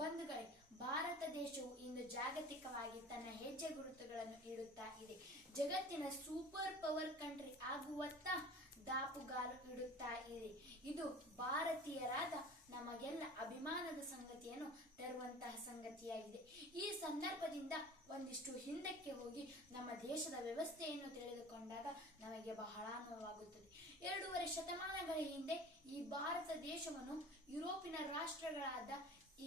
ಬಂಧುಗಳೇ, ಭಾರತ ದೇಶವು ಇಂದು ಜಾಗತಿಕವಾಗಿ ತನ್ನ ಹೆಜ್ಜೆ ಗುರುತುಗಳನ್ನು ಇಡುತ್ತಾ ಇದೆ. ಜಗತ್ತಿನ ಸೂಪರ್ ಪವರ್ ಕಂಟ್ರಿ ಆಗುವತ್ತ ದಾಪುಗಾಲು ಇಡುತ್ತಾ ಇದೆ. ಇದು ಭಾರತೀಯರಾದ ನಮಗೆಲ್ಲ ಅಭಿಮಾನದ ಸಂಗತಿಯನ್ನು ತರುವಂತಹ ಸಂಗತಿಯಾಗಿದೆ. ಈ ಸಂದರ್ಭದಿಂದ ಒಂದಿಷ್ಟು ಹಿಂದಕ್ಕೆ ಹೋಗಿ ನಮ್ಮ ದೇಶದ ವ್ಯವಸ್ಥೆಯನ್ನು ತಿಳಿದುಕೊಂಡಾಗ ನಮಗೆ ಬಹಳ ನೋವಾಗುತ್ತದೆ. 2.5 ಶತಮಾನಗಳ ಹಿಂದೆ ಈ ಭಾರತ ದೇಶವನ್ನು ಯುರೋಪಿನ ರಾಷ್ಟ್ರಗಳಾದ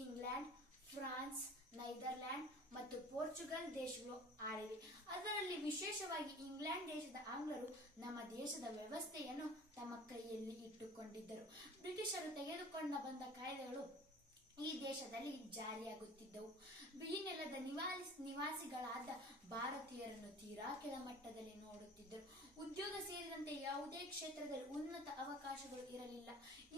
ಇಂಗ್ಲೆಂಡ್, ಫ್ರಾನ್ಸ್, ನೆದರ್ಲ್ಯಾಂಡ್ ಮತ್ತು ಪೋರ್ಚುಗಲ್ ದೇಶಗಳು ಆಳಿವೆ. ಅದರಲ್ಲಿ ವಿಶೇಷವಾಗಿ ಇಂಗ್ಲೆಂಡ್ ದೇಶದ ಆಂಗ್ಲರು ನಮ್ಮ ದೇಶದ ವ್ಯವಸ್ಥೆಯನ್ನು ತಮ್ಮ ಕೈಯಲ್ಲಿ ಇಟ್ಟುಕೊಂಡಿದ್ದರು. ಬ್ರಿಟಿಷರು ತೆಗೆದುಕೊಂಡು ಬಂದ ಕಾಯ್ದೆಗಳು ಈ ದೇಶದಲ್ಲಿ ಜಾರಿಯಾಗುತ್ತಿದ್ದವು. ಈ ನೆಲದ ನಿವಾಸಿಗಳಾದ ಭಾರತೀಯರನ್ನು ತೀರಾ ಕೆಳಮಟ್ಟದಲ್ಲಿ ನೋಡುತ್ತಿದ್ದರು. ಉದ್ಯೋಗ ಸೇರಿದಂತೆ ಯಾವುದೇ ಕ್ಷೇತ್ರದಲ್ಲಿ ಉನ್ನತ ಅವಕಾಶಗಳು ಇರಲಿಲ್ಲ.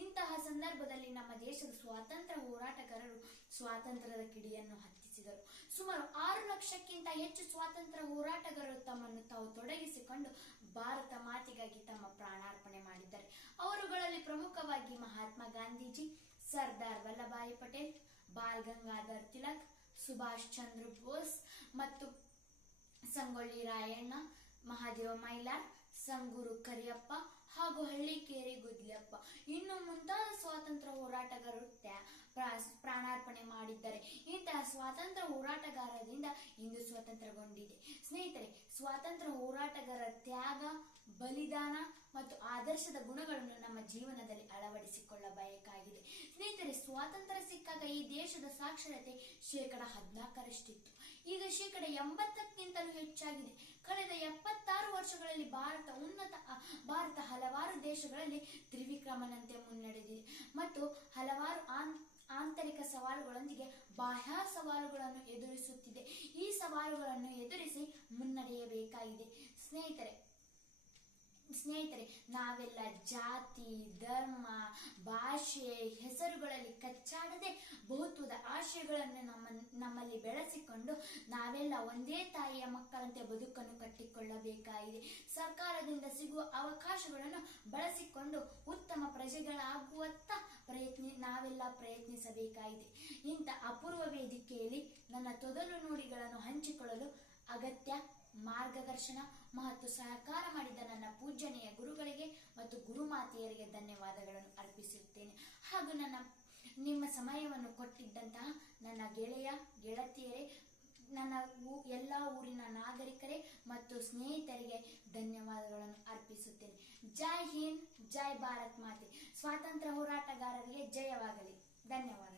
ಇಂತಹ ಸಂದರ್ಭದಲ್ಲಿ ನಮ್ಮ ದೇಶದ ಸ್ವಾತಂತ್ರ್ಯ ಹೋರಾಟಗಾರರು ಸ್ವಾತಂತ್ರ್ಯದ ಕಿಡಿಯನ್ನು ಹತ್ತಿಸಿದರು. ಸುಮಾರು 6 ಲಕ್ಷಕ್ಕಿಂತ ಹೆಚ್ಚು ಸ್ವಾತಂತ್ರ್ಯ ಹೋರಾಟಗಾರರು ತಮ್ಮನ್ನು ತಾವು ತೊಡಗಿಸಿಕೊಂಡು ಭಾರತ ಮಾತೆಗಾಗಿ ತಮ್ಮ ಪ್ರಾಣಾರ್ಪಣೆ ಮಾಡಿದ್ದಾರೆ. ಅವರುಗಳಲ್ಲಿ ಪ್ರಮುಖವಾಗಿ ಮಹಾತ್ಮ ಗಾಂಧೀಜಿ, ಸರ್ದಾರ್ ವಲ್ಲಭಾಯಿ ಪಟೇಲ್, ಬಾಲ್ ಗಂಗಾಧರ್ ತಿಲಕ್, ಸುಭಾಷ್ ಚಂದ್ರ ಬೋಸ್ ಮತ್ತು ಸಂಗೊಳ್ಳಿ ರಾಯಣ್ಣ, ಮಹಾದೇವ ಮೈಲಾರ್, ಸಂಗೂರು ಕರಿಯಪ್ಪ ಹಾಗೂ ಹಳ್ಳಿಕೇರಿ ಗುದ್ಲಿಯಪ್ಪ ಇನ್ನು ಮುಂತಾದ ಸ್ವಾತಂತ್ರ್ಯ ಹೋರಾಟಗಾರರು ಪ್ರಾಣಾರ್ಪಣೆ ಮಾಡಿದ್ದಾರೆ. ಇಂತಹ ಸ್ವಾತಂತ್ರ್ಯ ಹೋರಾಟಗಾರರಿಂದ ಇಂದು ಸ್ವಾತಂತ್ರ್ಯಗೊಂಡಿದೆ. ಸ್ನೇಹಿತರೆ, ಸ್ವಾತಂತ್ರ್ಯ ಹೋರಾಟಗಾರರ ತ್ಯಾಗ, ಬಲಿದಾನ ಮತ್ತು ಆದರ್ಶದ ಗುಣಗಳನ್ನು ನಮ್ಮ ಜೀವನದಲ್ಲಿ ಅಳವಡಿಸಿಕೊಳ್ಳಬೇಕಾಗಿದೆ. ಸ್ನೇಹಿತರೆ, ಸ್ವಾತಂತ್ರ್ಯ ಸಿಕ್ಕಾಗ ಈ ದೇಶದ ಸಾಕ್ಷರತೆ 14%. ಈಗ 80%ಕ್ಕಿಂತಲೂ ಹೆಚ್ಚಾಗಿದೆ. ಕಳೆದ 76 ವರ್ಷಗಳಲ್ಲಿ ಭಾರತ ಹಲವಾರು ದೇಶಗಳಲ್ಲಿ ತ್ರಿವಿಕ್ರಮನಂತೆ ಮುನ್ನಡೆದಿದೆ ಮತ್ತು ಹಲವಾರು ಆಂತರಿಕ ಸವಾಲುಗಳೊಂದಿಗೆ ಬಾಹ್ಯ ಸವಾಲುಗಳನ್ನು ಎದುರಿಸುತ್ತಿದೆ. ಈ ಸವಾಲುಗಳನ್ನು ಎದುರಿಸಿ ಮುನ್ನಡೆಯಬೇಕಾಗಿದೆ. ಸ್ನೇಹಿತರೆ, ನಾವೆಲ್ಲ ಜಾತಿ, ಧರ್ಮ, ಭಾಷೆ, ಹೆಸರುಗಳಲ್ಲಿ ಕಚ್ಚಾಡದೆ ಬಹುತ್ವದ ಆಶಯಗಳನ್ನು ನಮ್ಮಲ್ಲಿ ಬೆಳೆಸಿಕೊಂಡು ನಾವೆಲ್ಲ ಒಂದೇ ತಾಯಿಯ ಮಕ್ಕಳಂತೆ ಬದುಕನ್ನು ಕಟ್ಟಿಕೊಳ್ಳಬೇಕಾಗಿದೆ. ಸರ್ಕಾರದಿಂದ ಸಿಗುವ ಅವಕಾಶಗಳನ್ನು ಬಳಸಿಕೊಂಡು ಉತ್ತಮ ಪ್ರಜೆಗಳಾಗುವತ್ತ ನಾವೆಲ್ಲ ಪ್ರಯತ್ನಿಸಬೇಕಾಗಿದೆ. ಇಂಥ ಅಪೂರ್ವ ವೇದಿಕೆಯಲ್ಲಿ ನನ್ನ ತೊದಲು ನುಡಿಗಳನ್ನು ಹಂಚಿಕೊಳ್ಳಲು ಅಗತ್ಯ ಮಾರ್ಗದರ್ಶನ ಮತ್ತು ಸಹಕಾರ ಮಾಡಿದ ನನ್ನ ಪೂಜ್ಯನೆಯ ಗುರುಗಳಿಗೆ ಮತ್ತು ಗುರುಮಾತೆಯರಿಗೆ ಧನ್ಯವಾದಗಳನ್ನು ಅರ್ಪಿಸುತ್ತೇನೆ. ಹಾಗೂ ನಿಮ್ಮ ಸಮಯವನ್ನು ಕೊಟ್ಟಿದ್ದಂತಹ ನನ್ನ ಗೆಳತಿಯರೇ, ನನ್ನ ಎಲ್ಲ ಊರಿನ ನಾಗರಿಕರೇ ಮತ್ತು ಸ್ನೇಹಿತರಿಗೆ ಧನ್ಯವಾದಗಳನ್ನು ಅರ್ಪಿಸುತ್ತೇನೆ. ಜೈ ಹಿಂದ್, ಜೈ ಭಾರತ್ ಮಾತೆ. ಸ್ವಾತಂತ್ರ್ಯ ಹೋರಾಟಗಾರರಿಗೆ ಜಯವಾಗಲಿ. ಧನ್ಯವಾದ.